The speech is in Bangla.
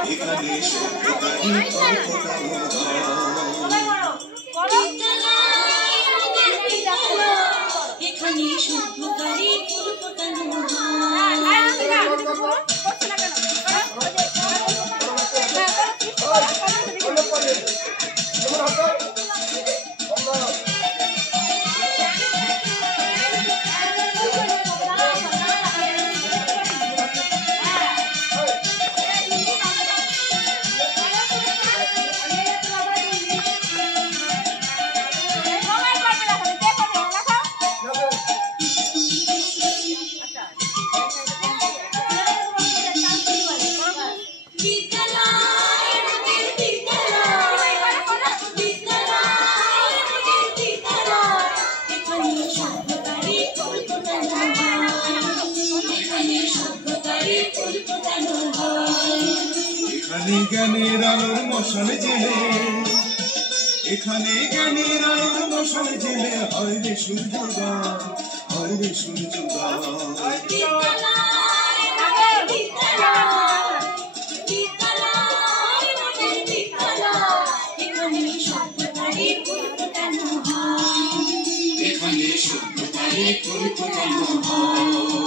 এখানে সভ্যতারই ফোটানো এখানে সভ্যতারই ফুল ফোটানো এখানে জ্ঞানের আলোর মশাল জেলে এখানে জ্ঞানের আলোর মশাল জেলে হয় রে সূর্যোদয় হয় রে সূর্যোদয় এখানে সভ্যতারই ফুল ফোটানো হয়